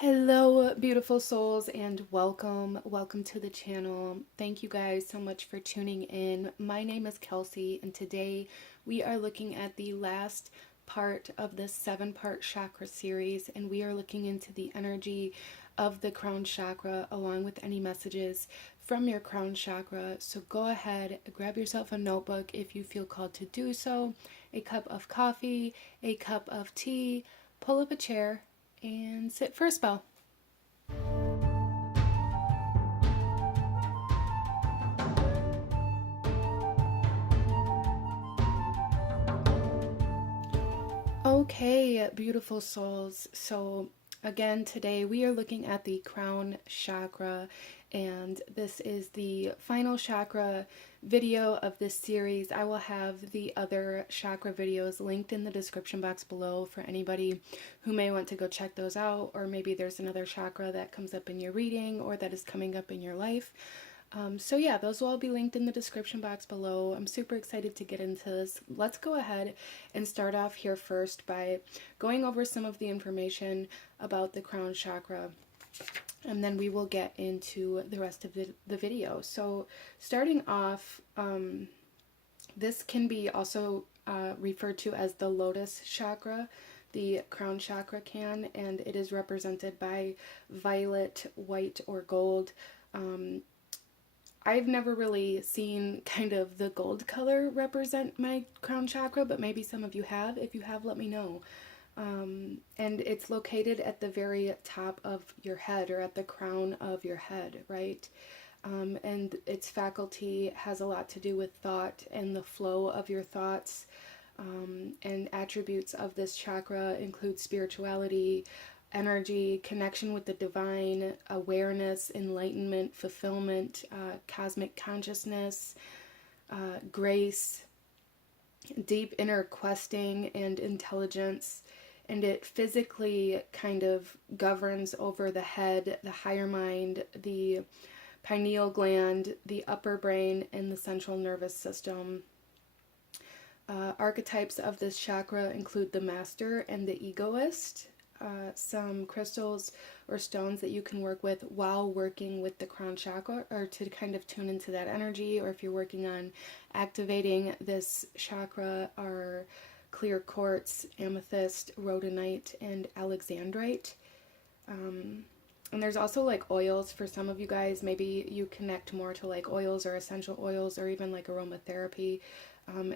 Hello, beautiful souls, and welcome to the channel. Thank you guys so much for tuning in. My name is Kelsey, and today we are looking at the last part of this 7-part chakra series, and we are looking into the energy of the crown chakra along with any messages from your crown chakra. So go ahead, grab yourself a notebook if you feel called to do so, a cup of coffee, a cup of tea, pull up a chair and sit for a spell. Okay, beautiful souls. So again, today we are looking at the crown chakra, and this is the final chakra video of this series. I will have the other chakra videos linked in the description box below for anybody who may want to go check those out, or maybe there's another chakra that comes up in your reading or that is coming up in your life. So yeah, those will all be linked in the description box below. I'm super excited to get into this. Let's go ahead and start off here first by going over some of the information about the crown chakra, and then we will get into the rest of the video. So starting off, this can be also referred to as the lotus chakra. The crown chakra can, and it is represented by violet, white, or gold. I've never really seen kind of the gold color represent my crown chakra, but maybe some of you have. If you have, let me know. And it's located at the very top of your head, or at the crown of your head, right? And its faculty has a lot to do with thought and the flow of your thoughts. And attributes of this chakra include spirituality, energy, connection with the divine, awareness, enlightenment, fulfillment, cosmic consciousness, grace, deep inner questing, and intelligence. And it physically kind of governs over the head, the higher mind, the pineal gland, the upper brain, and the central nervous system. Archetypes of this chakra include the master and the egoist. Some crystals or stones that you can work with while working with the crown chakra, or to kind of tune into that energy, or if you're working on activating this chakra, are clear quartz, amethyst, rhodonite, and alexandrite. And there's also like oils for some of you guys. Maybe you connect more to like oils or essential oils, or even like aromatherapy.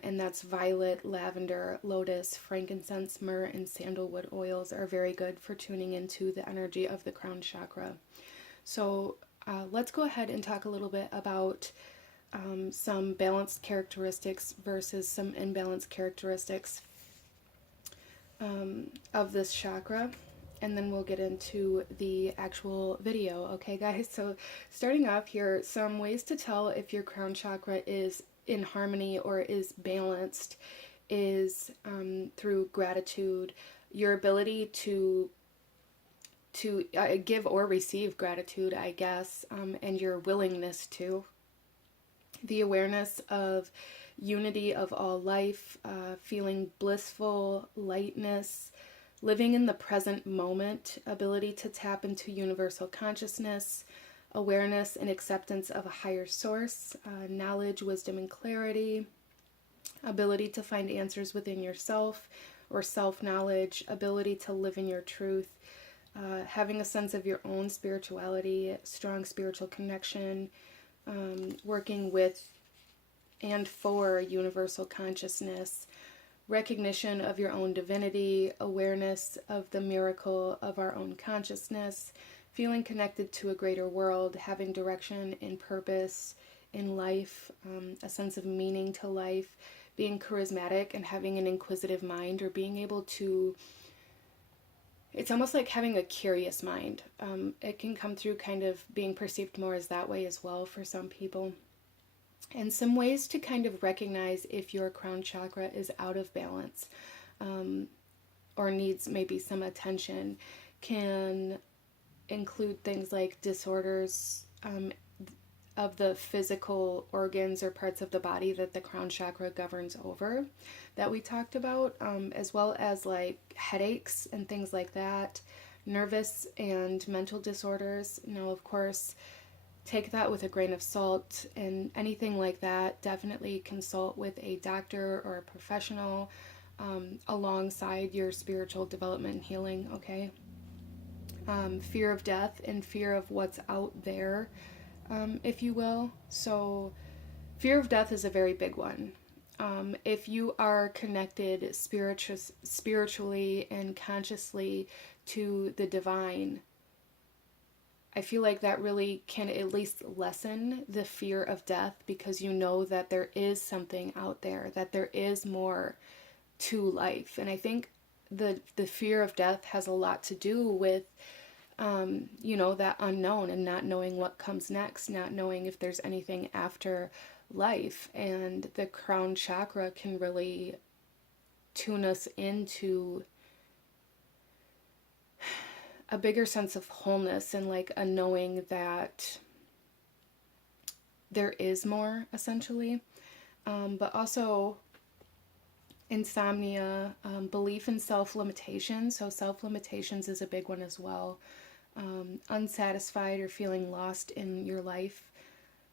And that's violet, lavender, lotus, frankincense, myrrh, and sandalwood oils are very good for tuning into the energy of the crown chakra. So let's go ahead and talk a little bit about some balanced characteristics versus some imbalanced characteristics of this chakra. And then we'll get into the actual video. Okay, guys? So starting off here, some ways to tell if your crown chakra is in harmony or is balanced is through gratitude, your ability to give or receive gratitude, I guess, and your willingness to. The awareness of unity of all life, feeling blissful, lightness, living in the present moment, ability to tap into universal consciousness, awareness and acceptance of a higher source, knowledge, wisdom, and clarity, ability to find answers within yourself or self-knowledge, ability to live in your truth, having a sense of your own spirituality, strong spiritual connection, working with and for universal consciousness, recognition of your own divinity, awareness of the miracle of our own consciousness, feeling connected to a greater world, having direction and purpose in life, a sense of meaning to life, being charismatic and having an inquisitive mind, or being able to, it's almost like having a curious mind. It can come through kind of being perceived more as that way as well for some people. And some ways to kind of recognize if your crown chakra is out of balance, or needs maybe some attention, can include things like disorders of the physical organs or parts of the body that the crown chakra governs over that we talked about, as well as like headaches and things like that, nervous and mental disorders. Now, of course, take that with a grain of salt, and anything like that, definitely consult with a doctor or a professional alongside your spiritual development and healing, okay? Fear of death and fear of what's out there, if you will. So fear of death is a very big one. If you are connected spiritually and consciously to the divine, I feel like that really can at least lessen the fear of death, because you know that there is something out there, that there is more to life. And I think the fear of death has a lot to do with that unknown and not knowing what comes next, not knowing if there's anything after life. And the crown chakra can really tune us into a bigger sense of wholeness and like a knowing that there is more, essentially. But also insomnia, belief in self-limitation. So self-limitations is a big one as well. Unsatisfied or feeling lost in your life,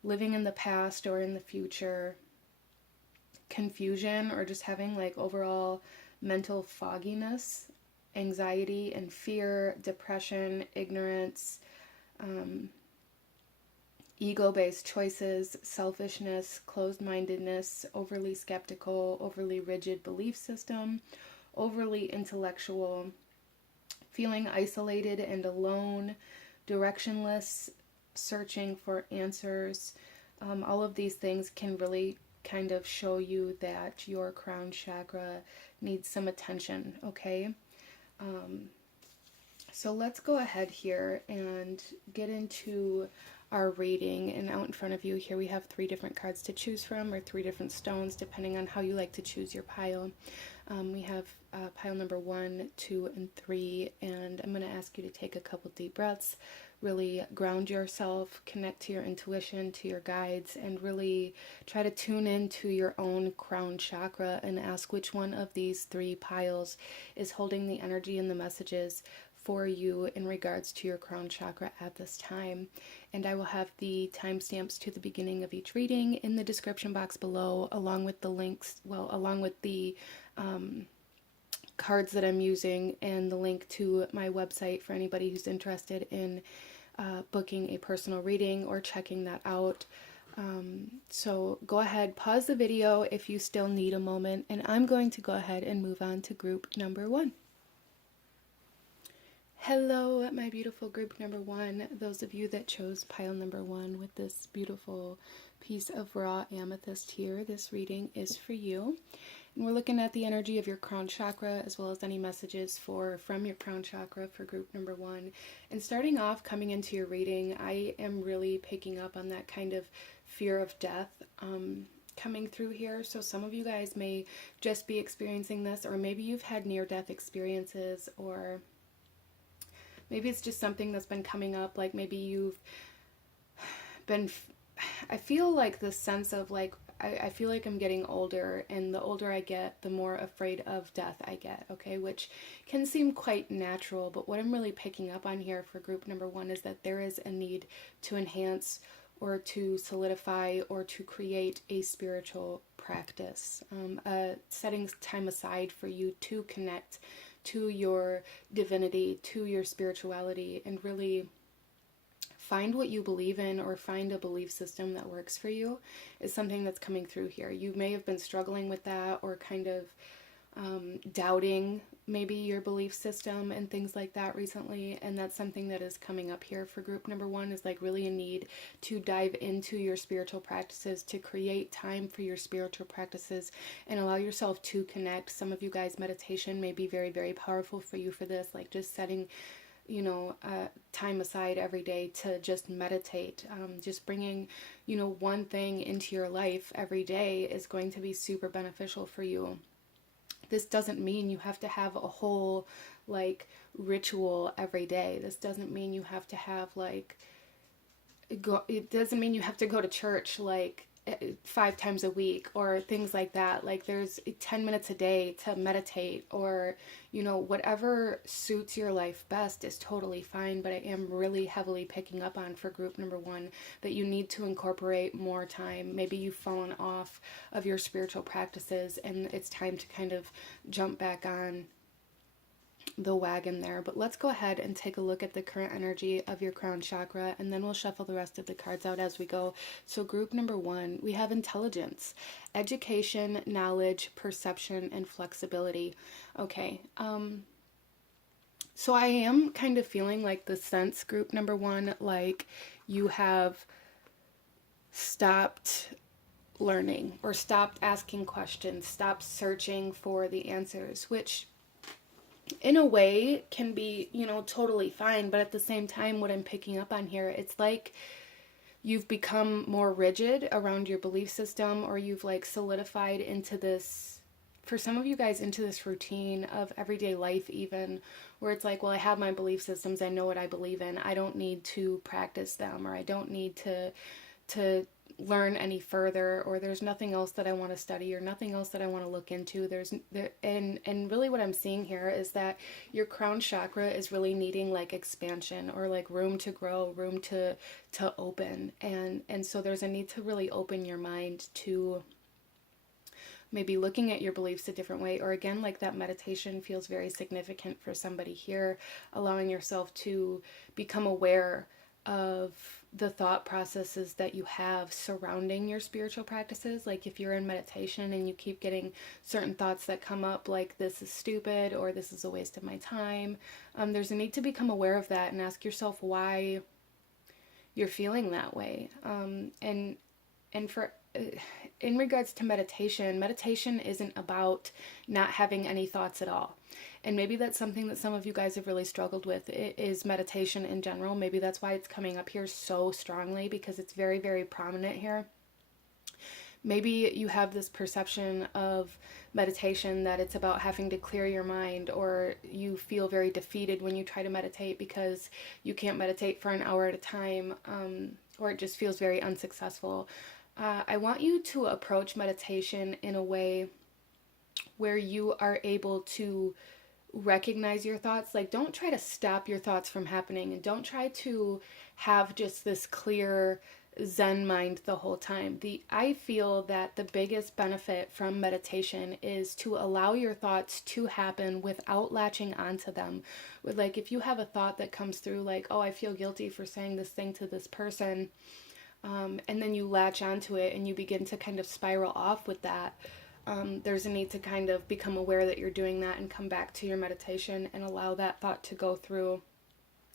living in the past or in the future, confusion or just having like overall mental fogginess, anxiety and fear, depression, ignorance, ego-based choices, selfishness, closed-mindedness, overly skeptical, overly rigid belief system, overly intellectual, feeling isolated and alone, directionless, searching for answers. All of these things can really kind of show you that your crown chakra needs some attention, okay? So let's go ahead here and get into our reading. And out in front of you here we have 3 different cards to choose from, or 3 different stones depending on how you like to choose your pile. We have pile number 1, 2, and 3, and I'm going to ask you to take a couple deep breaths, really ground yourself, connect to your intuition, to your guides, and really try to tune into your own crown chakra and ask which one of these 3 piles is holding the energy and the messages for you in regards to your crown chakra at this time. And I will have the timestamps to the beginning of each reading in the description box below, along with the links, along with the cards that I'm using, and the link to my website for anybody who's interested in booking a personal reading or checking that out. So go ahead, pause the video if you still need a moment, and I'm going to go ahead and move on to group number 1. Hello, my beautiful group number 1. Those of you that chose pile number 1 with this beautiful piece of raw amethyst here, this reading is for you. And we're looking at the energy of your crown chakra, as well as any messages from your crown chakra for group number 1. And starting off, coming into your reading, I am really picking up on that kind of fear of death coming through here. So some of you guys may just be experiencing this, or maybe you've had near-death experiences, or maybe it's just something that's been coming up, like maybe you've been, I feel like the sense of like, I feel like I'm getting older, and the older I get, the more afraid of death I get, okay, which can seem quite natural, but what I'm really picking up on here for group number 1 is that there is a need to enhance or to solidify or to create a spiritual practice, setting time aside for you to connect to your divinity, to your spirituality, and really find what you believe in, or find a belief system that works for you, is something that's coming through here. You may have been struggling with that, or kind of doubting maybe your belief system and things like that recently, and that's something that is coming up here for group number 1, is like really a need to dive into your spiritual practices, to create time for your spiritual practices and allow yourself to connect. Some of you guys, meditation may be very, very powerful for you for this, like just setting time aside every day to just meditate. Just bringing, one thing into your life every day is going to be super beneficial for you. This doesn't mean you have to have a whole, ritual every day. This doesn't mean you have to have, it doesn't mean you have to go to church, 5 times a week or things like that. Like there's 10 minutes a day to meditate, or, you know, whatever suits your life best is totally fine. But I am really heavily picking up on, for group number 1, that you need to incorporate more time. Maybe you've fallen off of your spiritual practices and it's time to kind of jump back on the wagon there. But let's go ahead and take a look at the current energy of your crown chakra, and then we'll shuffle the rest of the cards out as we go. So group number 1, we have intelligence, education, knowledge, perception, and flexibility. Okay, so I am kind of feeling like the sense, group number 1, like you have stopped learning or stopped asking questions, stopped searching for the answers, which in a way can be, you know, totally fine. But at the same time, what I'm picking up on here, it's like you've become more rigid around your belief system, or you've like solidified into this, for some of you guys, into this routine of everyday life even, where it's like, well, I have my belief systems, I know what I believe in, I don't need to practice them, or I don't need to learn any further, or there's nothing else that I want to study, or nothing else that I want to look into. And really what I'm seeing here is that your crown chakra is really needing like expansion, or like room to grow, room to open. And so there's a need to really open your mind to maybe looking at your beliefs a different way, or again, like that meditation feels very significant for somebody here, allowing yourself to become aware of the thought processes that you have surrounding your spiritual practices. Like if you're in meditation and you keep getting certain thoughts that come up, like this is stupid, or this is a waste of my time, there's a need to become aware of that and ask yourself why you're feeling that way. And for in regards to meditation isn't about not having any thoughts at all. And maybe that's something that some of you guys have really struggled with, is meditation in general. Maybe that's why it's coming up here so strongly, because it's very, very prominent here. Maybe you have this perception of meditation that it's about having to clear your mind, or you feel very defeated when you try to meditate because you can't meditate for an hour at a time, or it just feels very unsuccessful. I want you to approach meditation in a way where you are able to recognize your thoughts. Like, don't try to stop your thoughts from happening, and don't try to have just this clear Zen mind the whole time. I feel that the biggest benefit from meditation is to allow your thoughts to happen without latching onto them. With, like, if you have a thought that comes through, like, oh, I feel guilty for saying this thing to this person, and then you latch onto it and you begin to kind of spiral off with that, there's a need to kind of become aware that you're doing that and come back to your meditation and allow that thought to go through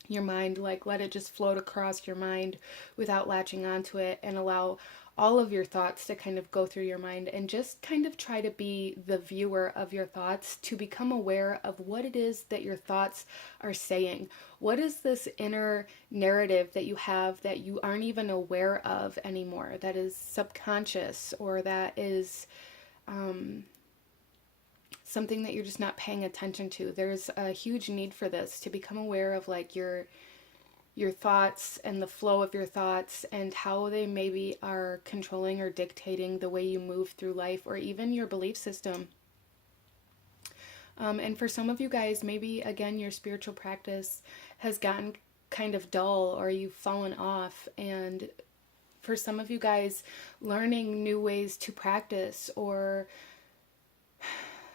your mind. Like, let it just float across your mind without latching onto it, and allow all of your thoughts to kind of go through your mind, and just kind of try to be the viewer of your thoughts, to become aware of what it is that your thoughts are saying. What is this inner narrative that you have that you aren't even aware of anymore, that is subconscious, or that is something that you're just not paying attention to? There's a huge need for this, to become aware of like your thoughts and the flow of your thoughts, and how they maybe are controlling or dictating the way you move through life, or even your belief system. And for some of you guys, maybe again your spiritual practice has gotten kind of dull, or you've fallen off, and for some of you guys, learning new ways to practice, or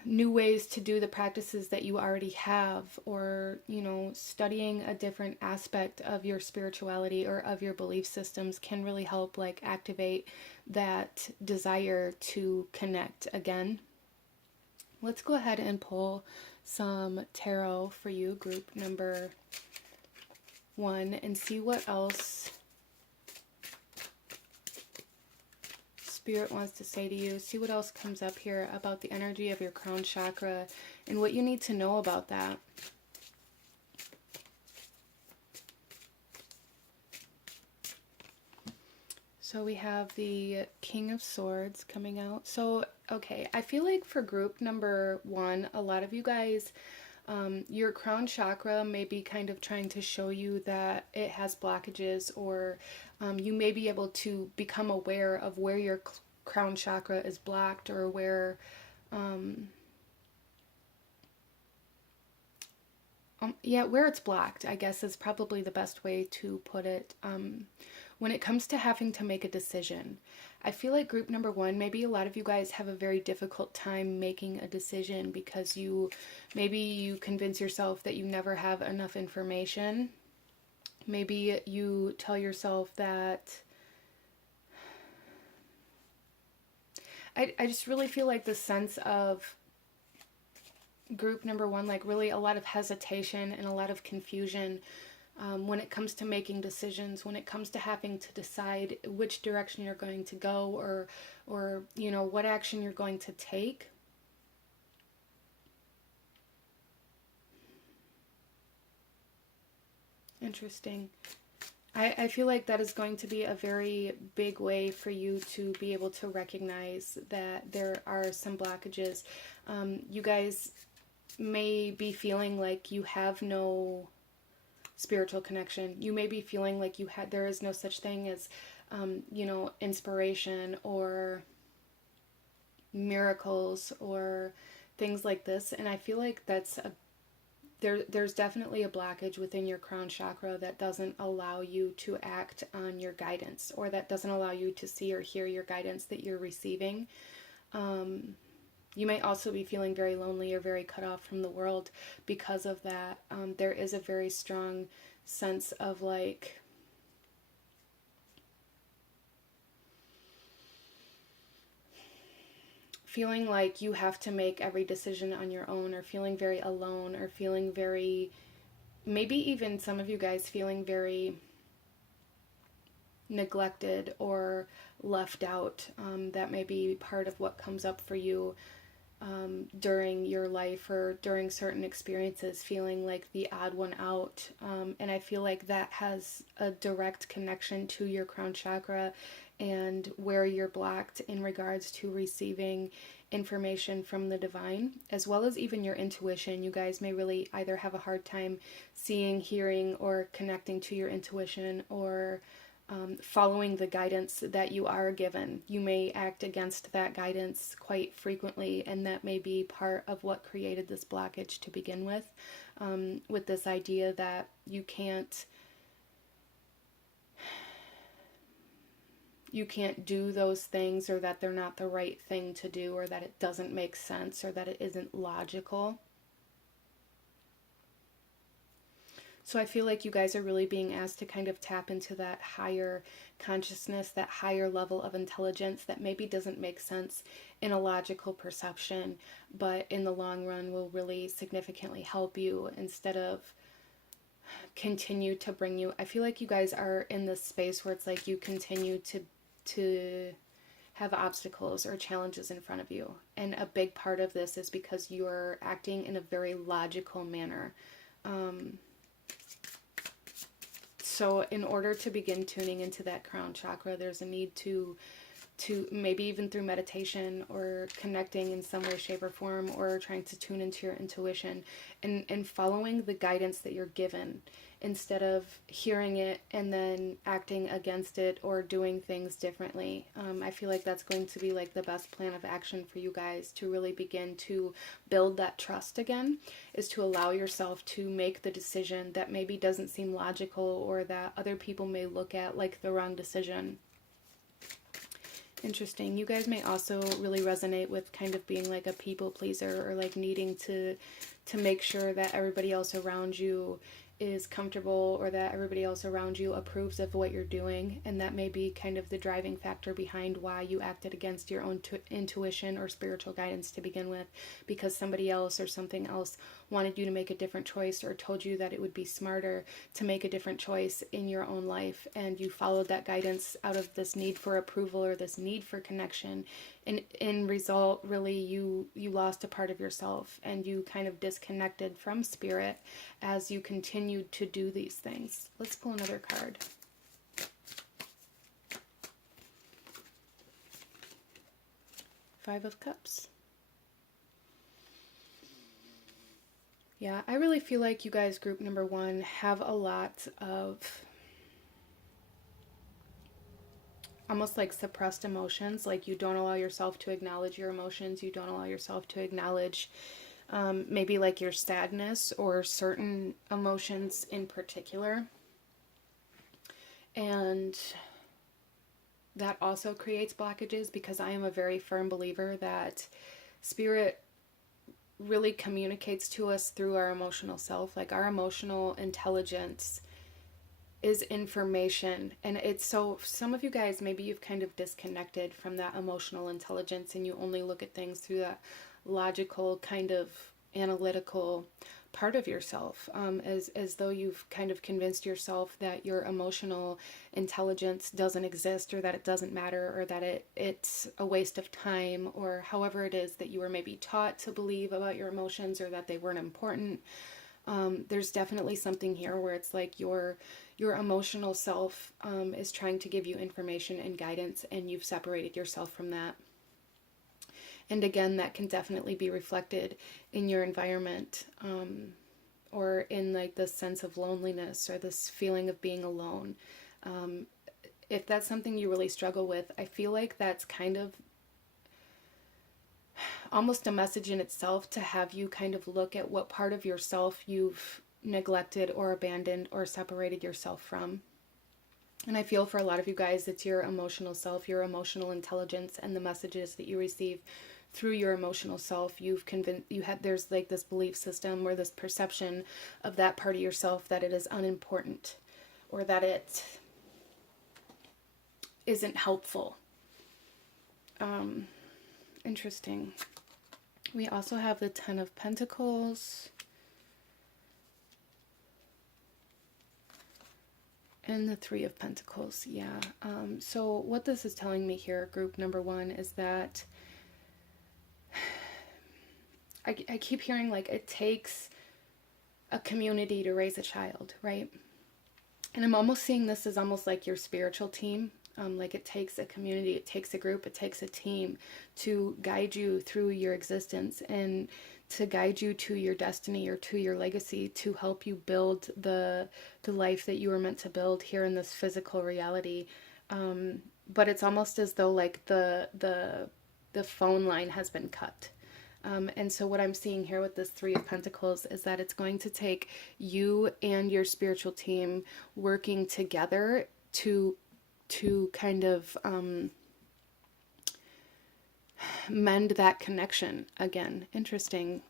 new ways to do the practices that you already have, or, you know, studying a different aspect of your spirituality or of your belief systems, can really help like activate that desire to connect again. Let's go ahead and pull some tarot for you, group number 1, and see what else Spirit wants to say to you. See what else comes up here about the energy of your crown chakra and what you need to know about that. So we have the King of Swords coming out. So, okay, I feel like for group number 1, a lot of you guys Your crown chakra may be kind of trying to show you that it has blockages, or you may be able to become aware of where your crown chakra is blocked, or where where it's blocked, I guess, is probably the best way to put it. When it comes to having to make a decision, I feel like group number one, maybe a lot of you guys have a very difficult time making a decision because maybe you convince yourself that you never have enough information. Maybe you tell yourself that, I just really feel like the sense of group number one, like really a lot of hesitation and a lot of confusion when it comes to making decisions, when it comes to having to decide which direction you're going to go, or you know, what action you're going to take. Interesting. I feel like that is going to be a very big way for you to be able to recognize that there are some blockages. You guys may be feeling like you have no spiritual connection. You may be feeling like there is no such thing as, you know, inspiration or miracles or things like this. And I feel like there's definitely a blockage within your crown chakra that doesn't allow you to act on your guidance, or that doesn't allow you to see or hear your guidance that you're receiving. You may also be feeling very lonely or very cut off from the world because of that. There is a very strong sense of like feeling like you have to make every decision on your own, or feeling very alone, or feeling very, maybe even some of you guys feeling very neglected or left out. That may be part of what comes up for you during your life or during certain experiences, feeling like the odd one out. And I feel like that has a direct connection to your crown chakra and where you're blocked in regards to receiving information from the divine, as well as even your intuition. You guys may really either have a hard time seeing, hearing, or connecting to your intuition, or following the guidance that you are given. You may act against that guidance quite frequently, and that may be part of what created this blockage to begin with this idea that you can't do those things, or that they're not the right thing to do, or that it doesn't make sense, or that it isn't logical. So I feel like you guys are really being asked to kind of tap into that higher consciousness, that higher level of intelligence that maybe doesn't make sense in a logical perception, but in the long run will really significantly help you instead of continue to bring you. I feel like you guys are in this space where it's like you continue to have obstacles or challenges in front of you. And a big part of this is because you're acting in a very logical manner. So in order to begin tuning into that crown chakra, there's a need to maybe even through meditation or connecting in some way, shape, or form, or trying to tune into your intuition and following the guidance that you're given, instead of hearing it and then acting against it or doing things differently. I feel like that's going to be like the best plan of action for you guys to really begin to build that trust again, is to allow yourself to make the decision that maybe doesn't seem logical, or that other people may look at like the wrong decision. Interesting. You guys may also really resonate with kind of being like a people pleaser, or like needing to make sure that everybody else around you is comfortable, or that everybody else around you approves of what you're doing. And that may be kind of the driving factor behind why you acted against your own intuition or spiritual guidance to begin with, because somebody else or something else wanted you to make a different choice, or told you that it would be smarter to make a different choice in your own life, and you followed that guidance out of this need for approval or this need for connection. And in result, really, you lost a part of yourself, and you kind of disconnected from spirit as you continued to do these things. Let's pull another card. Five of Cups. Yeah, I really feel like you guys, group number one, have a lot of almost like suppressed emotions. Like you don't allow yourself to acknowledge your emotions. You don't allow yourself to acknowledge maybe like your sadness or certain emotions in particular. And that also creates blockages, because I am a very firm believer that spirit really communicates to us through our emotional self. Like our emotional intelligence is information, and it's so some of you guys, maybe you've kind of disconnected from that emotional intelligence and you only look at things through that logical kind of analytical part of yourself, as though you've kind of convinced yourself that your emotional intelligence doesn't exist, or that it doesn't matter, or that it's a waste of time, or however it is that you were maybe taught to believe about your emotions, or that they weren't important. There's definitely something here where it's like your emotional self is trying to give you information and guidance, and you've separated yourself from that. And again, that can definitely be reflected in your environment, or in like this sense of loneliness or this feeling of being alone. If that's something you really struggle with, I feel like that's kind of almost a message in itself to have you kind of look at what part of yourself you've neglected or abandoned or separated yourself from. And I feel for a lot of you guys, it's your emotional self, your emotional intelligence, and the messages that you receive through your emotional self. There's like this belief system or this perception of that part of yourself that it is unimportant, or that it isn't helpful. Interesting. We also have the Ten of Pentacles and the Three of Pentacles. Yeah. So what this is telling me here, group number one, is that I keep hearing like it takes a community to raise a child, right? And I'm almost seeing this as almost like your spiritual team. Like it takes a community, it takes a group, it takes a team to guide you through your existence, and to guide you to your destiny or to your legacy, to help you build the life that you were meant to build here in this physical reality. But it's almost as though like the phone line has been cut. And so what I'm seeing here with this Three of Pentacles is that it's going to take you and your spiritual team working together to kind of mend that connection again. Interesting.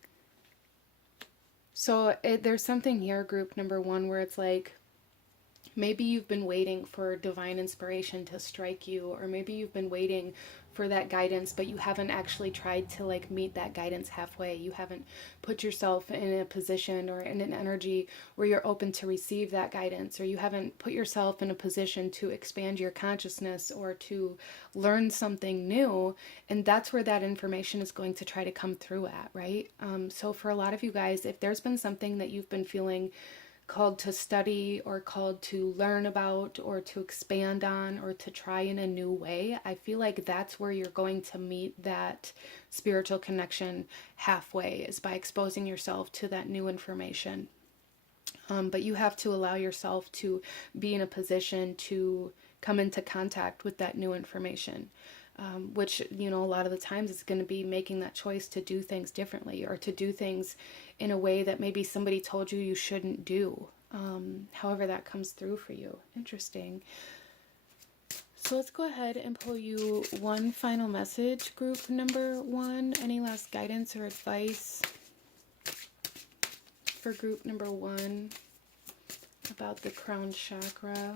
So there's something here, group number one, where it's like maybe you've been waiting for divine inspiration to strike you, or maybe you've been waiting for that guidance, but you haven't actually tried to like meet that guidance halfway. You haven't put yourself in a position or in an energy where you're open to receive that guidance, or you haven't put yourself in a position to expand your consciousness or to learn something new. And that's where that information is going to try to come through at, right? So for a lot of you guys, if there's been something that you've been feeling called to study or called to learn about or to expand on or to try in a new way, I feel like that's where you're going to meet that spiritual connection halfway, is by exposing yourself to that new information. But you have to allow yourself to be in a position to come into contact with that new information. Which, you know, a lot of the times it's going to be making that choice to do things differently, or to do things in a way that maybe somebody told you shouldn't do. However that comes through for you. Interesting. So let's go ahead and pull you one final message, group number one. Any last guidance or advice for group number one about the crown chakra?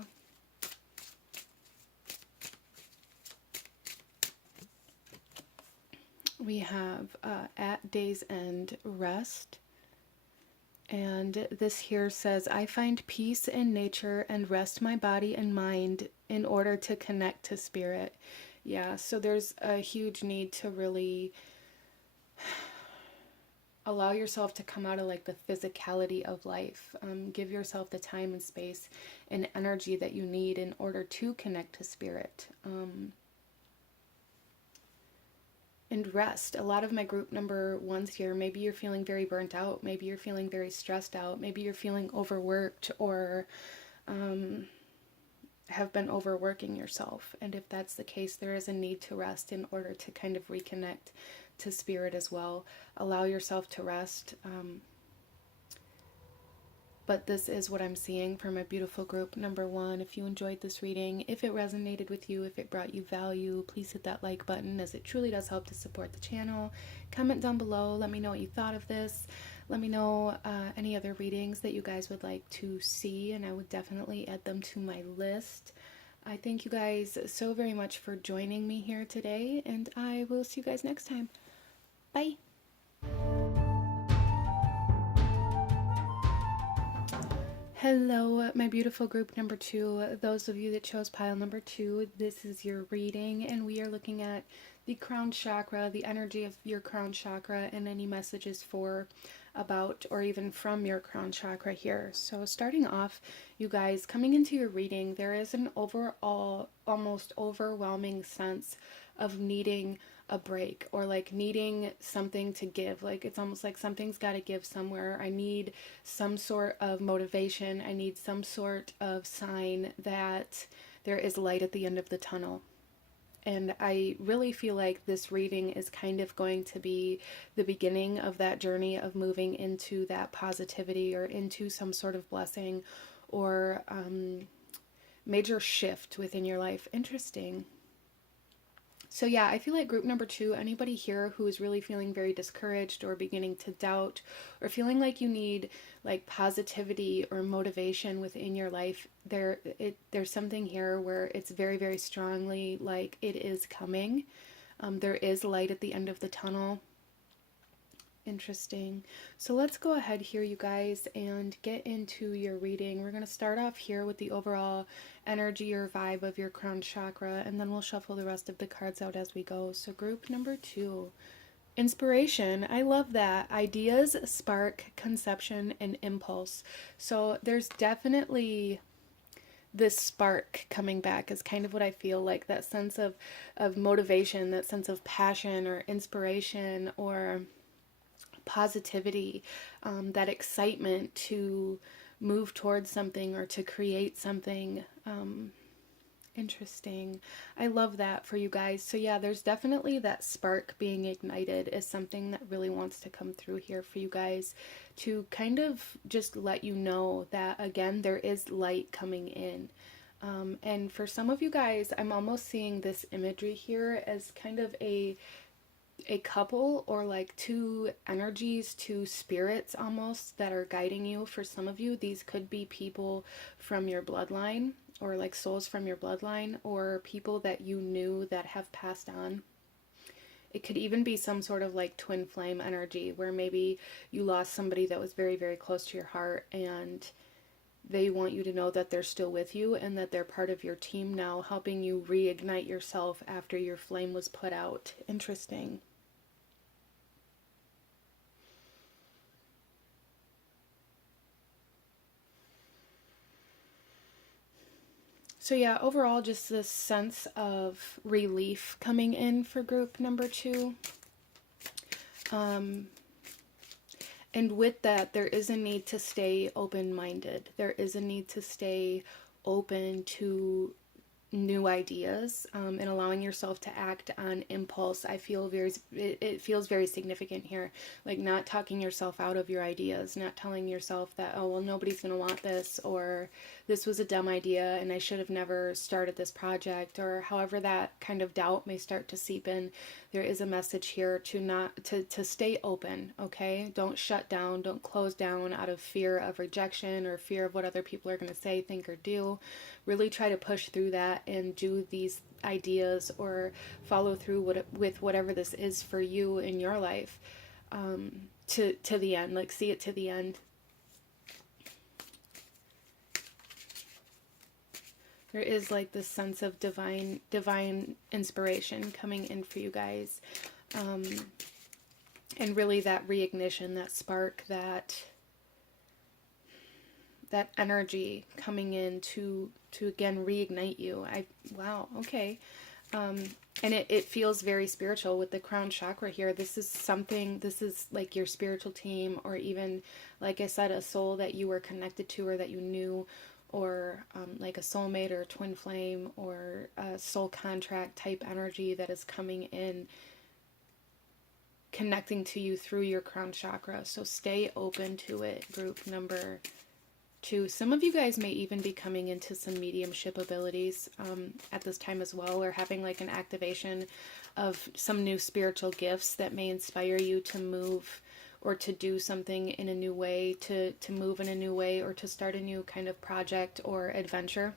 We have at day's end, rest. And this here says, I find peace in nature and rest my body and mind in order to connect to spirit. Yeah, so there's a huge need to really allow yourself to come out of like the physicality of life. Give yourself the time and space and energy that you need in order to connect to spirit. and rest. A lot of my group number ones here, maybe you're feeling very burnt out, maybe you're feeling very stressed out, maybe you're feeling overworked, or have been overworking yourself. And if that's the case, there is a need to rest in order to kind of reconnect to spirit as well. Allow yourself to rest. But this is what I'm seeing for my beautiful group number one. If you enjoyed this reading, if it resonated with you, if it brought you value, please hit that like button, as it truly does help to support the channel. Comment down below. Let me know what you thought of this. Let me know any other readings that you guys would like to see, and I would definitely add them to my list. I thank you guys so very much for joining me here today, and I will see you guys next time. Bye! Hello, my beautiful group number two. Those of you that chose pile number two, this is your reading, and we are looking at the crown chakra, the energy of your crown chakra, and any messages for, about, or even from your crown chakra here. So starting off, you guys, coming into your reading, there is an overall, almost overwhelming sense of needing a break, or like needing something to give. Like it's almost like something's got to give somewhere. I need some sort of motivation. I need some sort of sign that there is light at the end of the tunnel. And I really feel like this reading is kind of going to be the beginning of that journey of moving into that positivity, or into some sort of blessing, or major shift within your life. Interesting. So yeah, I feel like group number two, anybody here who is really feeling very discouraged, or beginning to doubt, or feeling like you need like positivity or motivation within your life, there's something here where it's very, very strongly like it is coming. There is light at the end of the tunnel. Interesting. So let's go ahead here, you guys, and get into your reading. We're going to start off here with the overall energy or vibe of your crown chakra, and then we'll shuffle the rest of the cards out as we go. So group number two, inspiration. I love that. Ideas, spark, conception, and impulse. So there's definitely this spark coming back, is kind of what I feel like, that sense of motivation, that sense of passion or inspiration or positivity, that excitement to move towards something or to create something. Interesting. I love that for you guys. So yeah, there's definitely that spark being ignited is something that really wants to come through here for you guys, to kind of just let you know that, again, there is light coming in. And for some of you guys, I'm almost seeing this imagery here as kind of a couple, or like two energies, two spirits almost, that are guiding you. For some of you, these could be people from your bloodline, or like souls from your bloodline, or people that you knew that have passed on. It could even be some sort of like twin flame energy, where maybe you lost somebody that was very, very close to your heart, and they want you to know that they're still with you, and that they're part of your team now, helping you reignite yourself after your flame was put out. Interesting. So yeah, overall, just this sense of relief coming in for group number two. And with that, there is a need to stay open-minded. There is a need to stay open to new ideas, and allowing yourself to act on impulse. I feel it feels very significant here, like not talking yourself out of your ideas, not telling yourself that, oh well, nobody's gonna want this, or this was a dumb idea and I should have never started this project, or however that kind of doubt may start to seep in. There is a message here to stay open. Okay, don't shut down, don't close down out of fear of rejection, or fear of what other people are going to say, think, or do. Really try to push through that and do these ideas, or follow through with whatever this is for you in your life, to the end. Like, see it to the end. There is like this sense of divine inspiration coming in for you guys, and really that reignition, that spark, that energy coming in to again reignite you. Wow, okay. And it feels very spiritual with the crown chakra here. This is like your spiritual team, or even, like I said, a soul that you were connected to or that you knew, or like a soulmate or a twin flame or a soul contract type energy that is coming in, connecting to you through your crown chakra. So stay open to it, group number 2. Some of you guys may even be coming into some mediumship abilities at this time as well, or having like an activation of some new spiritual gifts that may inspire you to move or to do something in a new way, to move in a new way, or to start a new kind of project or adventure.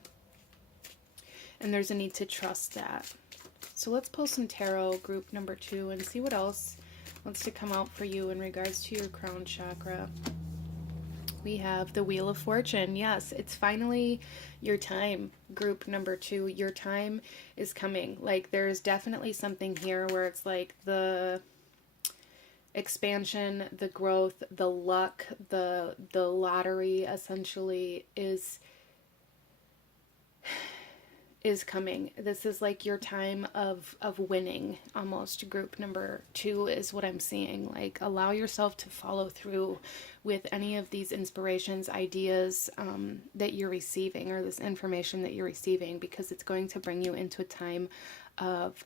And there's a need to trust that. So let's pull some tarot, group number 2, and see what else wants to come out for you in regards to your crown chakra. We have the Wheel of Fortune. Yes, it's finally your time, group number 2. Your time is coming. Like, there's definitely something here where it's like the expansion, the growth, the luck, the lottery essentially is coming. This is like your time of winning, almost. Group number 2 is what I'm seeing. Like, allow yourself to follow through with any of these inspirations, ideas that you're receiving, or this information that you're receiving, because it's going to bring you into a time of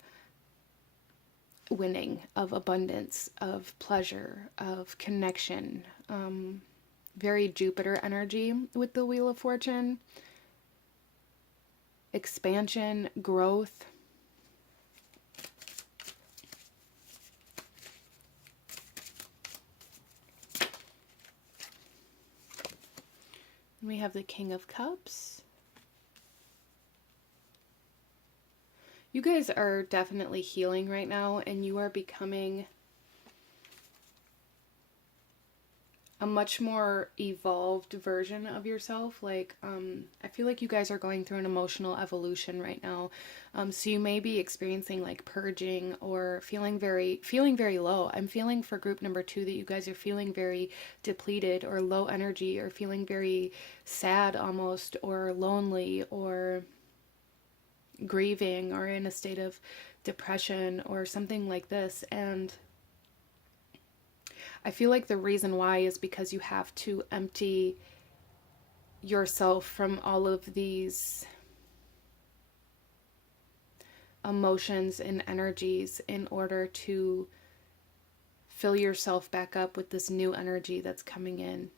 winning, of abundance, of pleasure, of connection. Very Jupiter energy with the Wheel of Fortune. Expansion, growth. We have the King of Cups. You guys are definitely healing right now, and you are becoming a much more evolved version of yourself. Like, I feel like you guys are going through an emotional evolution right now. So you may be experiencing like purging, or feeling very low. I'm feeling for group number 2 that you guys are feeling very depleted or low energy, or feeling very sad almost, or lonely, or grieving, or in a state of depression or something like this. And I feel like the reason why is because you have to empty yourself from all of these emotions and energies in order to fill yourself back up with this new energy that's coming in.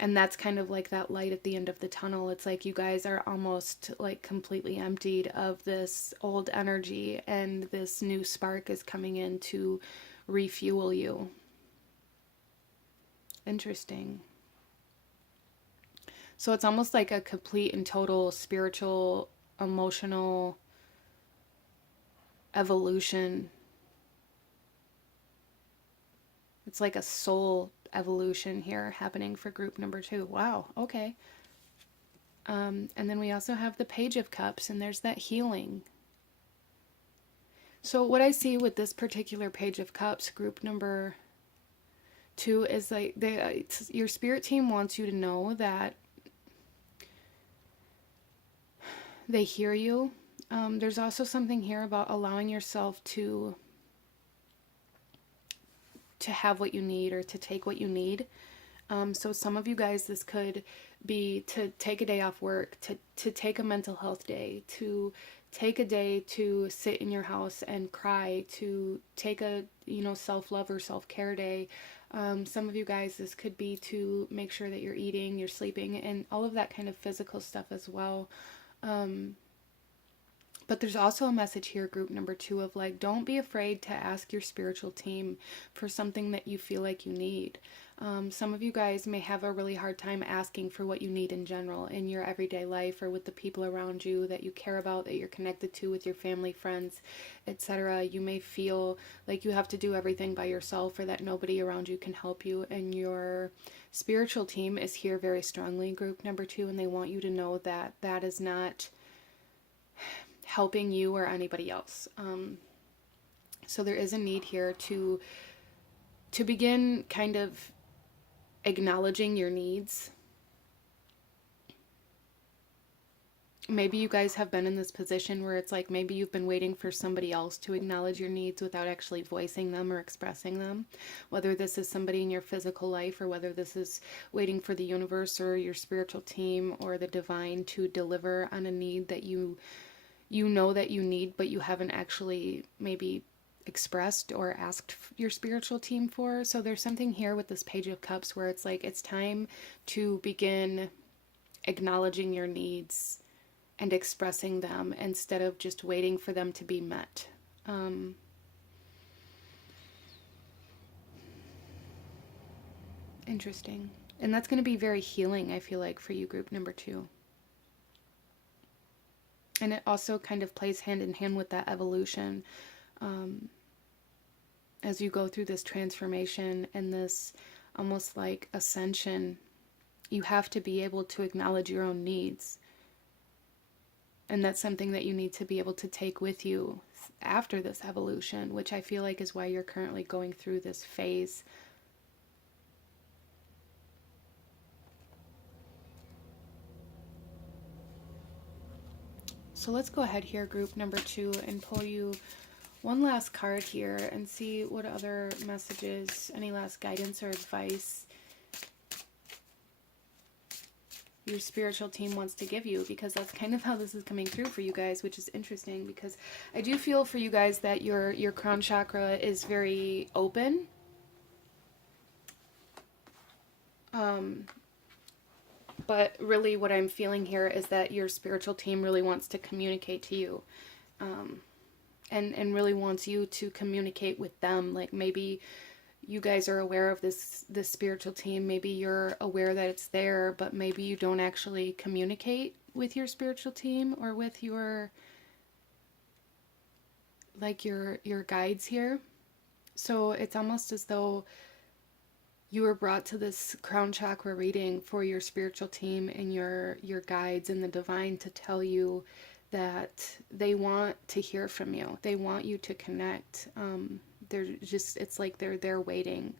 And that's kind of like that light at the end of the tunnel. It's like you guys are almost like completely emptied of this old energy, and this new spark is coming in to refuel you. Interesting. So it's almost like a complete and total spiritual, emotional evolution. It's like a soul evolution here happening for group number 2. Wow, okay. And then we also have the Page of Cups, and there's that healing. So what I see with this particular Page of Cups, group number 2, is like your spirit team wants you to know that they hear you. There's also something here about allowing yourself to have what you need, or to take what you need. So some of you guys, this could be to take a day off work, to take a mental health day, to take a day to sit in your house and cry, to take a, self-love or self-care day. Some of you guys, this could be to make sure that you're eating, you're sleeping, and all of that kind of physical stuff as well. But there's also a message here, group number 2, of like, don't be afraid to ask your spiritual team for something that you feel like you need. Some of you guys may have a really hard time asking for what you need in general in your everyday life, or with the people around you that you care about, that you're connected to, with your family, friends, etc. You may feel like you have to do everything by yourself, or that nobody around you can help you. And your spiritual team is here very strongly, group number 2, and they want you to know that that is not helping you or anybody else. So there is a need here to begin kind of acknowledging your needs, Maybe you guys have been in this position where it's like maybe you've been waiting for somebody else to acknowledge your needs without actually voicing them or expressing them. Whether this is somebody in your physical life or whether this is waiting for the universe or your spiritual team or the divine to deliver on a need that you know that you need, but you haven't actually maybe expressed or asked your spiritual team for. So there's something here with this Page of Cups where it's like it's time to begin acknowledging your needs and expressing them instead of just waiting for them to be met. Interesting. And that's going to be very healing, I feel like, for you, group number 2. And it also kind of plays hand in hand with that evolution. As you go through this transformation and this almost like ascension, you have to be able to acknowledge your own needs. And that's something that you need to be able to take with you after this evolution, which I feel like is why you're currently going through this phase. So let's go ahead here, group number 2, and pull you one last card here and see what other messages, any last guidance or advice your spiritual team wants to give you, because that's kind of how this is coming through for you guys, which is interesting because I do feel for you guys that your crown chakra is very open. But really what I'm feeling here is that your spiritual team really wants to communicate to you. And really wants you to communicate with them. Like maybe you guys are aware of this spiritual team. Maybe you're aware that it's there, but maybe you don't actually communicate with your spiritual team or with your guides here. So it's almost as though you were brought to this crown chakra reading for your spiritual team and your guides and the divine to tell you that they want to hear from you. They want you to connect. They're just, it's like they're there waiting.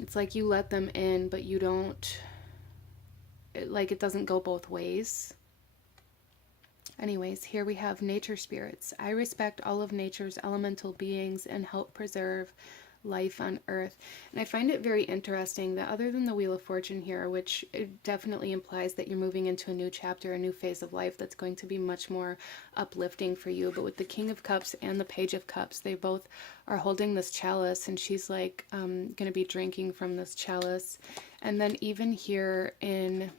It's like you let them in, but you don't, it doesn't go both ways. Anyways, here we have nature spirits. I respect all of nature's elemental beings and help preserve life on earth. And I find it very interesting that other than the Wheel of Fortune here, which it definitely implies that you're moving into a new chapter, a new phase of life that's going to be much more uplifting for you, but with the King of Cups and the Page of Cups, they both are holding this chalice, and she's like going to be drinking from this chalice. And then even here in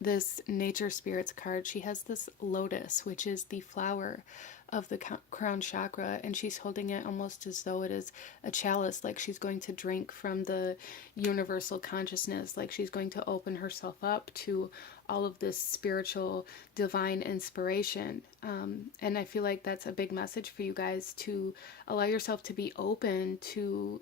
this nature spirits card, she has this lotus, which is the flower of the crown chakra, and she's holding it almost as though it is a chalice, like she's going to drink from the universal consciousness, like she's going to open herself up to all of this spiritual divine inspiration. And I feel like that's a big message for you guys, to allow yourself to be open to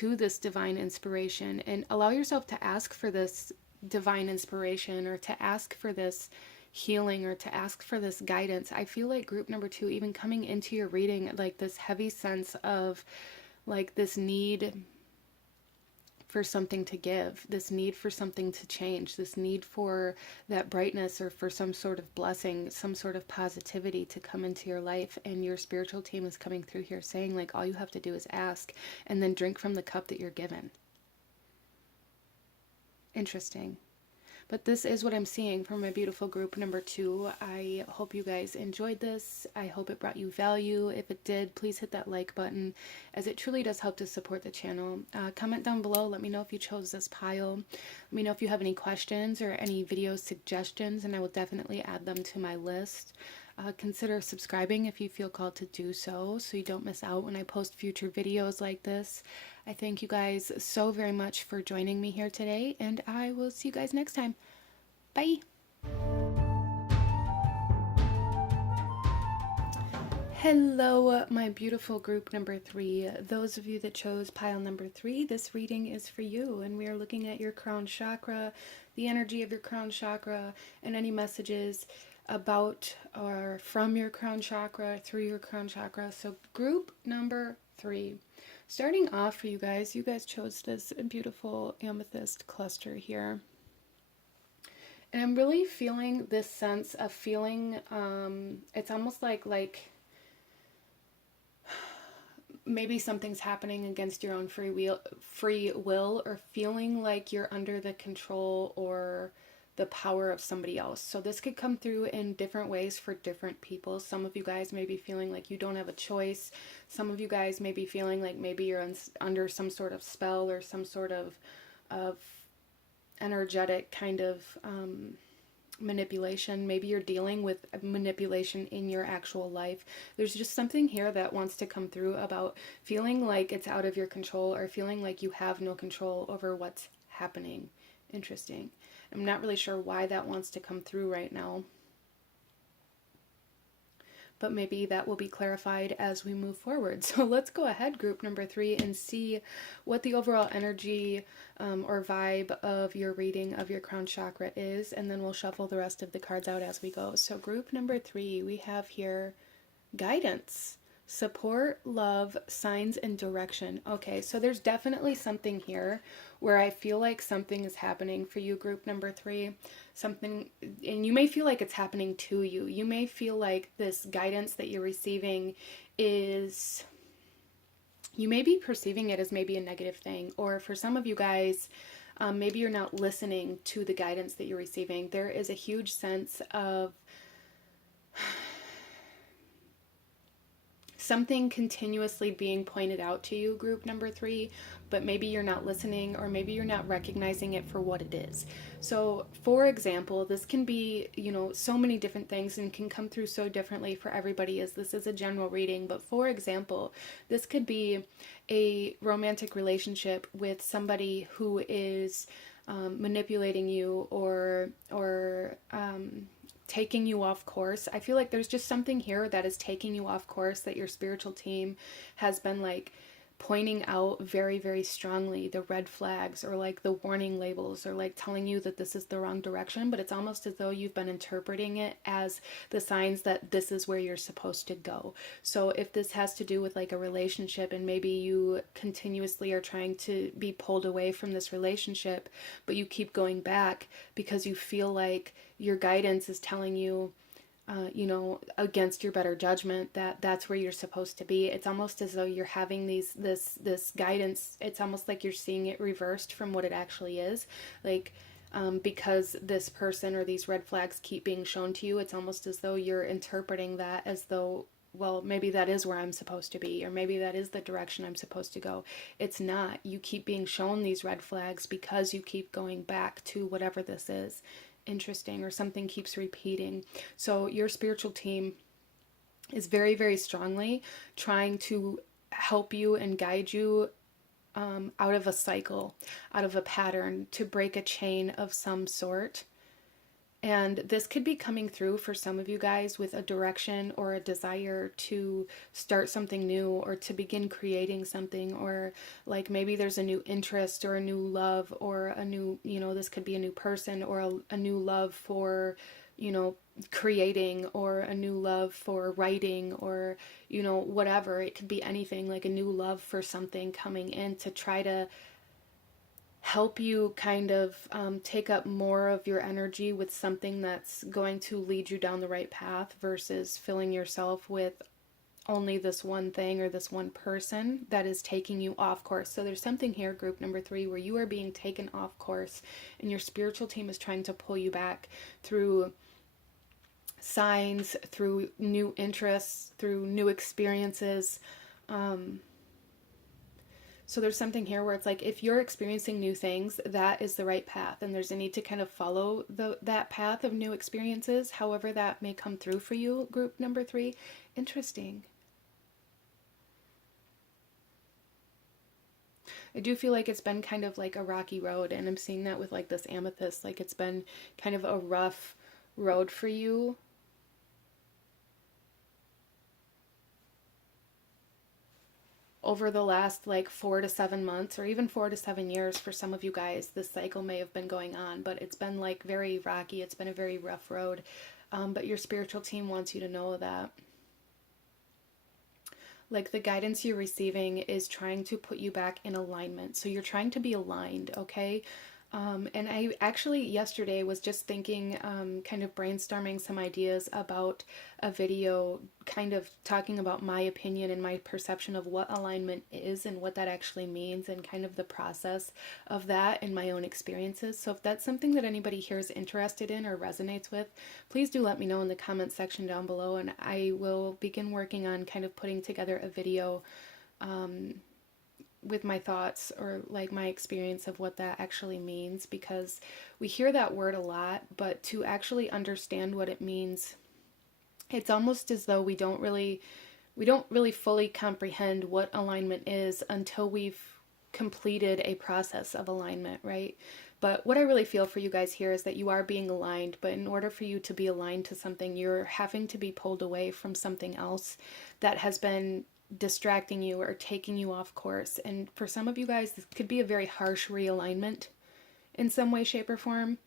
this divine inspiration, and allow yourself to ask for this divine inspiration, or to ask for this healing, or to ask for this guidance. I feel like group number 2, even coming into your reading, like this heavy sense of like this need for something to give, this need for something to change, this need for that brightness or for some sort of blessing, some sort of positivity to come into your life. And your spiritual team is coming through here saying like all you have to do is ask and then drink from the cup that you're given. Interesting. But this is what I'm seeing from my beautiful group number 2. I hope you guys enjoyed this. I hope it brought you value. If it did, please hit that like button, as it truly does help to support the channel. Comment down below. Let me know if you chose this pile. Let me know if you have any questions or any video suggestions, and I will definitely add them to my list. Consider subscribing if you feel called to do so you don't miss out when I post future videos like this. I thank you guys so very much for joining me here today, and I will see you guys next time. Bye! Hello, my beautiful group number 3. Those of you that chose pile number 3, this reading is for you, and we are looking at your crown chakra, the energy of your crown chakra, and any messages about or from your crown chakra through your crown chakra. So group number 3. Starting off for you guys chose this beautiful amethyst cluster here. And I'm really feeling this sense of feeling, it's almost like maybe something's happening against your own free will, or feeling like you're under the control or the power of somebody else. So this could come through in different ways for different people. Some of you guys may be feeling like you don't have a choice. Some of you guys may be feeling like maybe you're under some sort of spell or some sort of energetic kind of manipulation. Maybe you're dealing with manipulation in your actual life. There's just something here that wants to come through about feeling like it's out of your control, or feeling like you have no control over what's happening. Interesting. I'm not really sure why that wants to come through right now, but maybe that will be clarified as we move forward. So let's go ahead, group number 3, and see what the overall energy or vibe of your reading of your crown chakra is, and then we'll shuffle the rest of the cards out as we go. So group number 3, we have here guidance, support, love, signs, and direction. Okay, so there's definitely something here where I feel like something is happening for you, group number 3. Something, and you may feel like it's happening to you. You may feel like this guidance that you're receiving is, you may be perceiving it as maybe a negative thing, or for some of you guys, maybe you're not listening to the guidance that you're receiving. There is a huge sense of something continuously being pointed out to you, group number 3, but maybe you're not listening, or maybe you're not recognizing it for what it is. So, for example, this can be, so many different things, and can come through so differently for everybody, as this is a general reading. But for example, this could be a romantic relationship with somebody who is manipulating you, or taking you off course. I feel like there's just something here that is taking you off course, that your spiritual team has been like pointing out very, very strongly, the red flags, or like the warning labels, or like telling you that this is the wrong direction. But it's almost as though you've been interpreting it as the signs that this is where you're supposed to go. So if this has to do with like a relationship, and maybe you continuously are trying to be pulled away from this relationship, but you keep going back because you feel like your guidance is telling you, against your better judgment, that that's where you're supposed to be. It's almost as though you're having this guidance. It's almost like you're seeing it reversed from what it actually is. Like, because this person or these red flags keep being shown to you, it's almost as though you're interpreting that as though, well, maybe that is where I'm supposed to be, or maybe that is the direction I'm supposed to go. It's not. You keep being shown these red flags because you keep going back to whatever this is. Interesting. Or something keeps repeating. So your spiritual team is very, very strongly trying to help you and guide you out of a cycle, out of a pattern, to break a chain of some sort. And this could be coming through for some of you guys with a direction or a desire to start something new, or to begin creating something, or like maybe there's a new interest or a new love, or a new, this could be a new person, or a new love for, creating, or a new love for writing, or, whatever. It could be anything, like a new love for something coming in to try to help you kind of take up more of your energy with something that's going to lead you down the right path, versus filling yourself with only this one thing or this one person that is taking you off course. So there's something here, group number 3, where you are being taken off course, and your spiritual team is trying to pull you back through signs, through new interests, through new experiences. So there's something here where it's like, if you're experiencing new things, that is the right path, and there's a need to kind of follow that path of new experiences, however that may come through for you, group number 3. Interesting. I do feel like it's been kind of like a rocky road, and I'm seeing that with like this amethyst, like it's been kind of a rough road for you. Over the last like 4 to 7 months, or even 4 to 7 years for some of you guys, this cycle may have been going on, but it's been like very rocky. It's been a very rough road. But your spiritual team wants you to know that Like the guidance you're receiving is trying to put you back in alignment. So you're trying to be aligned, okay? And I actually yesterday was just thinking, kind of brainstorming some ideas about a video, kind of talking about my opinion and my perception of what alignment is and what that actually means, and kind of the process of that in my own experiences. So if that's something that anybody here is interested in or resonates with, please do let me know in the comment section down below, and I will begin working on kind of putting together a video with my thoughts or like my experience of what that actually means, because we hear that word a lot, but to actually understand what it means, it's almost as though we don't really fully comprehend what alignment is until we've completed a process of alignment, right? But what I really feel for you guys here is that you are being aligned, but in order for you to be aligned to something, you're having to be pulled away from something else that has been distracting you or taking you off course. And for some of you guys, this could be a very harsh realignment in some way, shape, or form.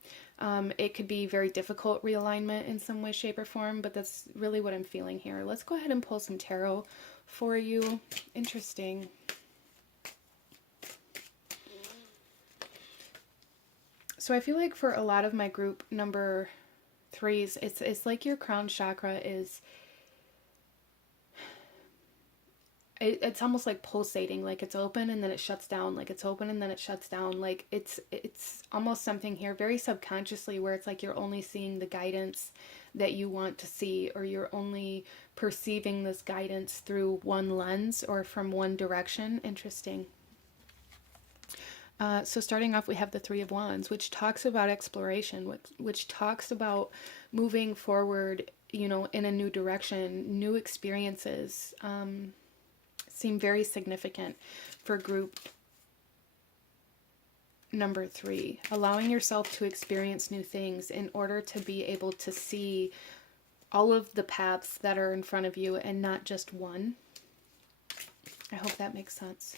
It could be very difficult realignment in some way, shape, or form, but that's really what I'm feeling here. Let's go ahead and pull some tarot for you. Interesting. So I feel like for a lot of my group number 3s, it's like your crown chakra is, it's almost like pulsating, like it's open and then it shuts down, like it's open and then it shuts down, like it's almost something here very subconsciously where it's like you're only seeing the guidance that you want to see, or you're only perceiving this guidance through one lens or from one direction. Interesting. So starting off, we have the Three of Wands, which talks about exploration, which talks about moving forward, you know, in a new direction. New experiences seem very significant for group number 3. Allowing yourself to experience new things in order to be able to see all of the paths that are in front of you and not just one. I hope that makes sense.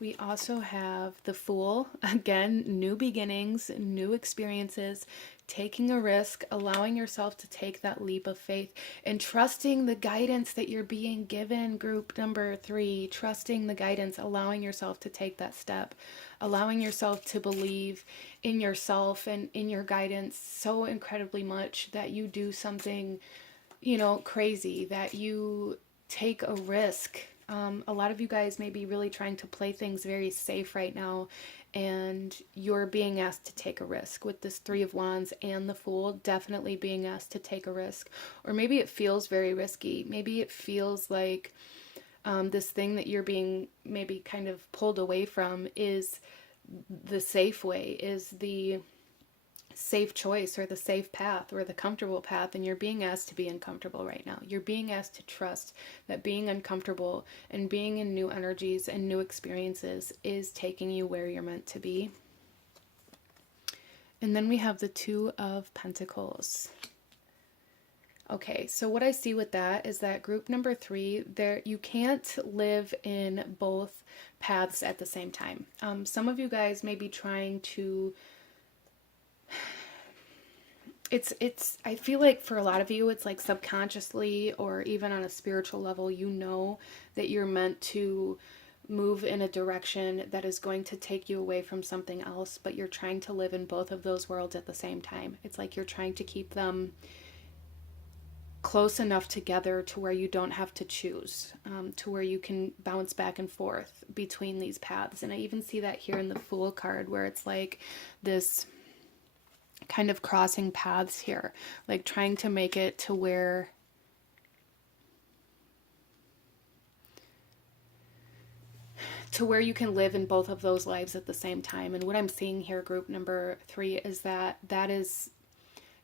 We also have the Fool. Again, new beginnings, new experiences, taking a risk, allowing yourself to take that leap of faith, and trusting the guidance that you're being given, group number 3. Trusting the guidance, allowing yourself to take that step, allowing yourself to believe in yourself and in your guidance so incredibly much that you do something, you know, crazy, that you take a risk. A lot of you guys may be really trying to play things very safe right now, and you're being asked to take a risk with this Three of Wands and the Fool. Definitely being asked to take a risk, or maybe it feels very risky. Maybe it feels like this thing that you're being maybe kind of pulled away from is the safe way, is the safe choice or the safe path or the comfortable path, and you're being asked to be uncomfortable right now. You're being asked to trust that being uncomfortable and being in new energies and new experiences is taking you where you're meant to be. And then we have the Two of Pentacles. Okay, so what I see with that is that group number 3, there, you can't live in both paths at the same time. Some of you guys may be trying to, I feel like for a lot of you, it's like subconsciously or even on a spiritual level, you know that you're meant to move in a direction that is going to take you away from something else, but you're trying to live in both of those worlds at the same time. It's like you're trying to keep them close enough together to where you don't have to choose, to where you can bounce back and forth between these paths. And I even see that here in the Fool card, where it's like this kind of crossing paths here, like trying to make it to where you can live in both of those lives at the same time. And what I'm seeing here, group number 3, is that that is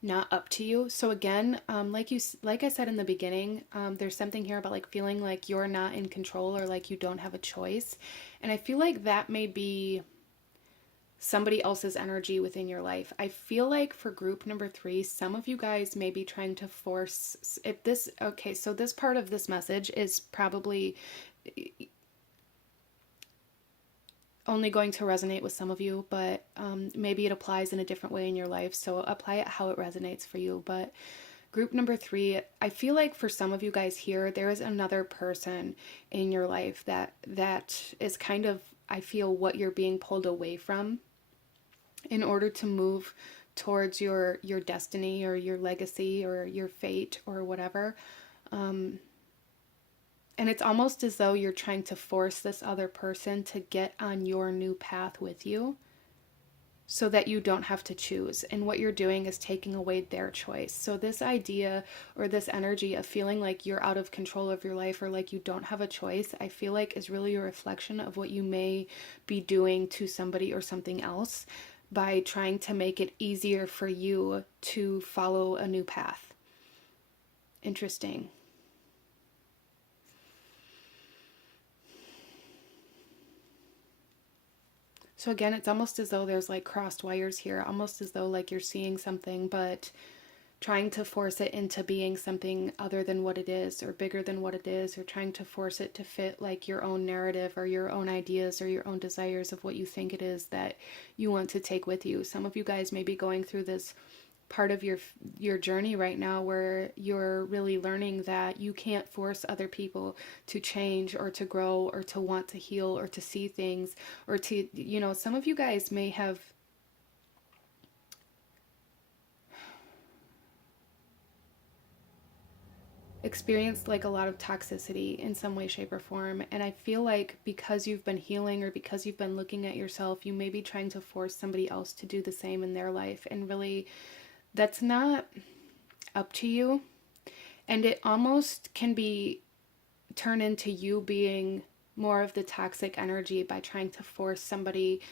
not up to you. So again, like I said in the beginning, there's something here about like feeling like you're not in control or like you don't have a choice. And I feel like that may be somebody else's energy within your life. I feel like for group number 3, some of you guys may be trying to force, if this, okay, so this part of this message is probably only going to resonate with some of you, but maybe it applies in a different way in your life, so apply it how it resonates for you. But Group number 3, I feel like for some of you guys here, there is another person in your life that is kind of, I feel, what you're being pulled away from in order to move towards your destiny or your legacy or your fate or whatever. And it's almost as though you're trying to force this other person to get on your new path with you so that you don't have to choose. And what you're doing is taking away their choice. So this idea or this energy of feeling like you're out of control of your life or like you don't have a choice, I feel like is really a reflection of what you may be doing to somebody or something else by trying to make it easier for you to follow a new path. Interesting. So again, it's almost as though there's like crossed wires here, almost as though like you're seeing something, but trying to force it into being something other than what it is or bigger than what it is, or trying to force it to fit like your own narrative or your own ideas or your own desires of what you think it is that you want to take with you. Some of you guys may be going through this part of your journey right now where you're really learning that you can't force other people to change or to grow or to want to heal or to see things or to, you know, some of you guys may have experienced like a lot of toxicity in some way, shape, or form. And I feel like because you've been healing or because you've been looking at yourself, you may be trying to force somebody else to do the same in their life. And really, that's not up to you. And it almost can be turned into you being more of the toxic energy by trying to force somebody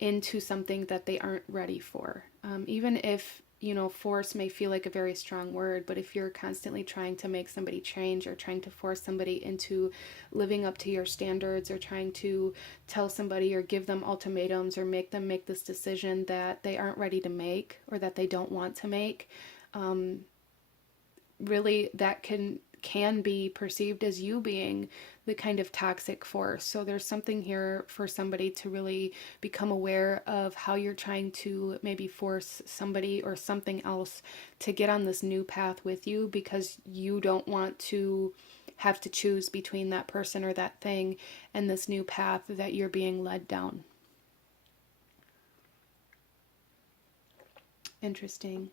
into something that they aren't ready for. Even if, you know, force may feel like a very strong word, but if you're constantly trying to make somebody change or trying to force somebody into living up to your standards or trying to tell somebody or give them ultimatums or make them make this decision that they aren't ready to make or that they don't want to make, really that can be perceived as you being the kind of toxic force. So there's something here for somebody to really become aware of how you're trying to maybe force somebody or something else to get on this new path with you because you don't want to have to choose between that person or that thing and this new path that you're being led down. Interesting.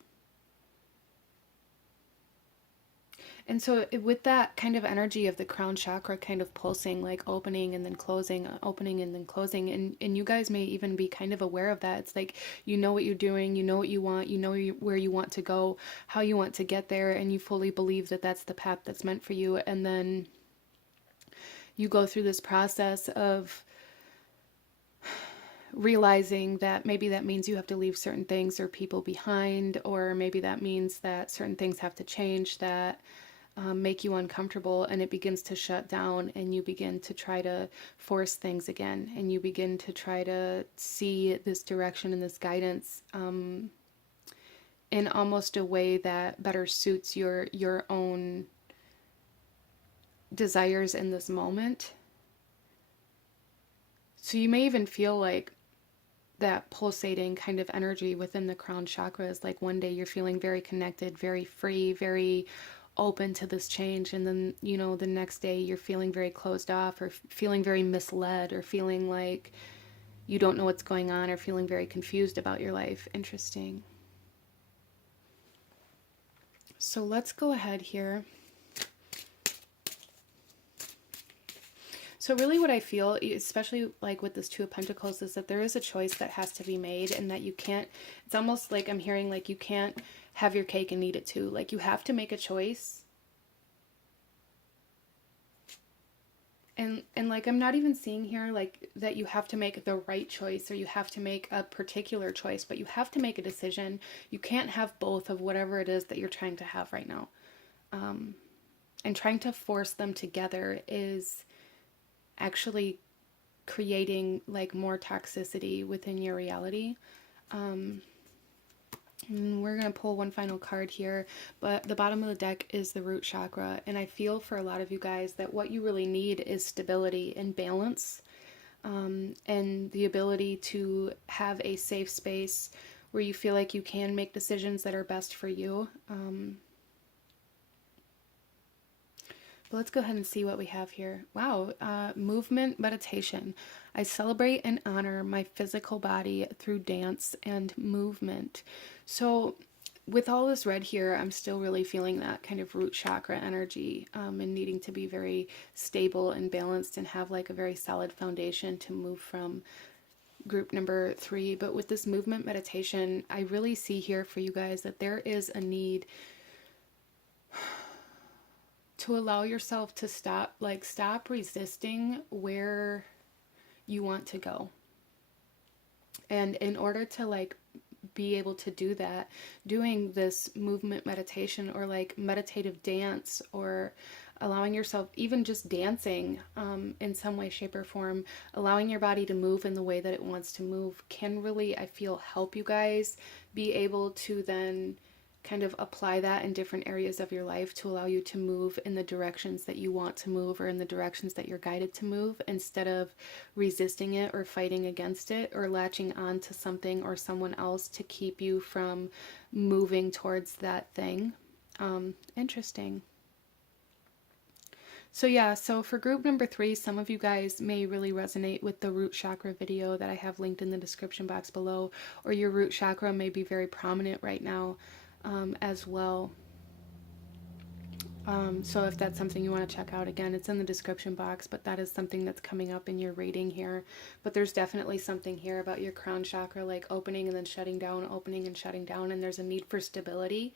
And so with that kind of energy of the crown chakra kind of pulsing, like opening and then closing, opening and then closing, and you guys may even be kind of aware of that. It's like, you know what you're doing, you know what you want, you know where you want to go, how you want to get there, and you fully believe that that's the path that's meant for you. And then you go through this process of realizing that maybe that means you have to leave certain things or people behind, or maybe that means that certain things have to change that make you uncomfortable, and it begins to shut down, and you begin to try to force things again, and you begin to try to see this direction and this guidance in almost a way that better suits your own desires in this moment. So you may even feel like that pulsating kind of energy within the crown chakra is like one day you're feeling very connected, very free, very open to this change, and then, you know, the next day you're feeling very closed off or feeling very misled or feeling like you don't know what's going on or feeling very confused about your life. Interesting. So let's go ahead here. So really what I feel, especially like with this Two of Pentacles, is that there is a choice that has to be made, and that you can't, it's almost like I'm hearing like you can't have your cake and eat it too. Like you have to make a choice. And like I'm not even seeing here like that you have to make the right choice or you have to make a particular choice, but you have to make a decision. You can't have both of whatever it is that you're trying to have right now. And trying to force them together is actually creating like more toxicity within your reality. And we're going to pull one final card here, but the bottom of the deck is the root chakra, and I feel for a lot of you guys that what you really need is stability and balance, and the ability to have a safe space where you feel like you can make decisions that are best for you. But let's go ahead and see what we have here. Wow, movement meditation. I celebrate and honor my physical body through dance and movement. So with all this red here, I'm still really feeling that kind of root chakra energy, and needing to be very stable and balanced and have like a very solid foundation to move from group number 3. But with this movement meditation, I really see here for you guys that there is a need to allow yourself to stop resisting where you want to go. And in order to like be able to do that, doing this movement meditation or like meditative dance, or allowing yourself, even just dancing in some way, shape, or form, allowing your body to move in the way that it wants to move, can really, I feel, help you guys be able to then kind of apply that in different areas of your life to allow you to move in the directions that you want to move, or in the directions that you're guided to move, instead of resisting it or fighting against it or latching on to something or someone else to keep you from moving towards that thing. Interesting. So yeah, so for group number 3, some of you guys may really resonate with the root chakra video that I have linked in the description box below, or your root chakra may be very prominent right now as well. So if that's something you want to check out, again, it's in the description box, but that is something that's coming up in your reading here. But there's definitely something here about your crown chakra, like opening and then shutting down, opening and shutting down, and there's a need for stability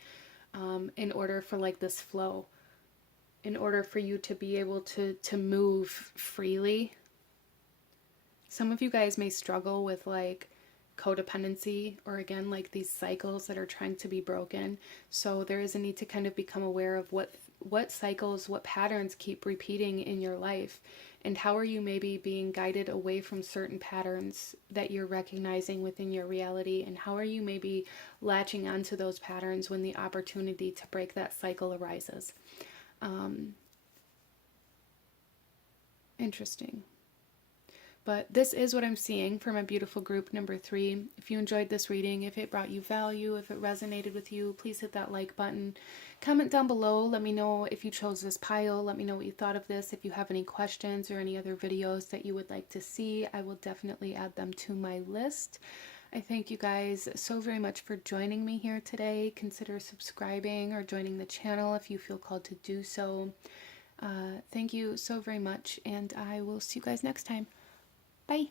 in order for like this flow, in order for you to be able to move freely. Some of you guys may struggle with like codependency, or again, like these cycles that are trying to be broken. So there is a need to kind of become aware of what cycles, what patterns keep repeating in your life, and how are you maybe being guided away from certain patterns that you're recognizing within your reality, and how are you maybe latching onto those patterns when the opportunity to break that cycle arises. Interesting. But this is what I'm seeing for my beautiful group number 3. If you enjoyed this reading, if it brought you value, if it resonated with you, please hit that like button. Comment down below. Let me know if you chose this pile. Let me know what you thought of this. If you have any questions or any other videos that you would like to see, I will definitely add them to my list. I thank you guys so very much for joining me here today. Consider subscribing or joining the channel if you feel called to do so. Thank you so very much, and I will see you guys next time. Bye.